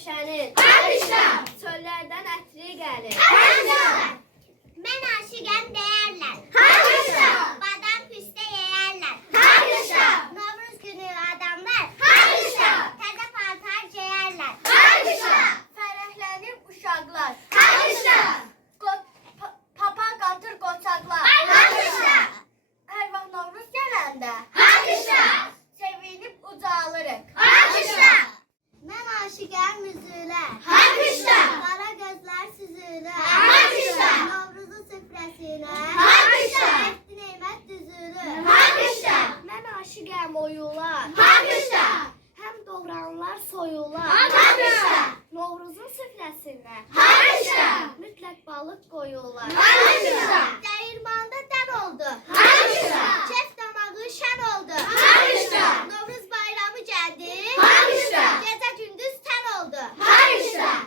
göfşənir. Alkışlar. Çöllərdən ətri gəlir. Alkışlar. Mən aşiqəm deyərlər. Alkışlar. Badam püstə yeyərlər. Alkışlar. Novruz günü adamlar. Alkışlar. Təzə paltar geyərlər. Alkışlar. Fərəhlənir uşaqlar. Alkışlar. Papaq qatır qoçaqlar. Alkışlar. Hər vaxt Novruz gələndə Alkışlar. sevinib ucalırıq. Alkışlar. Mən aşiqəm üzülə. Alkışlar. Qara gözlər süzülə. Alkışlar. Novruzun süfrəsinə. Alkışlar. Əhdi neymət düzülür. Alkışlar. Mən aşiqəm oyular. Alkışlar. Həm doğranlar soyular. Alkışlar. Novruzun süfrəsinə Alkışlar. mütləq balıq qoyurlar. Alkışlar. Dəyirmanda dən oldu. Alkışlar. Kef damağı şən oldu. Alkışlar. Novruz bayramı gəldi. Alkışlar. Gecə gündüz tən oldu. Alkışlar.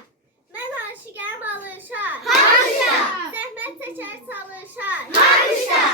Mən aşiqəm alışar. Alkışlar. Zəhmət çəkər çalışar. Alkışlar.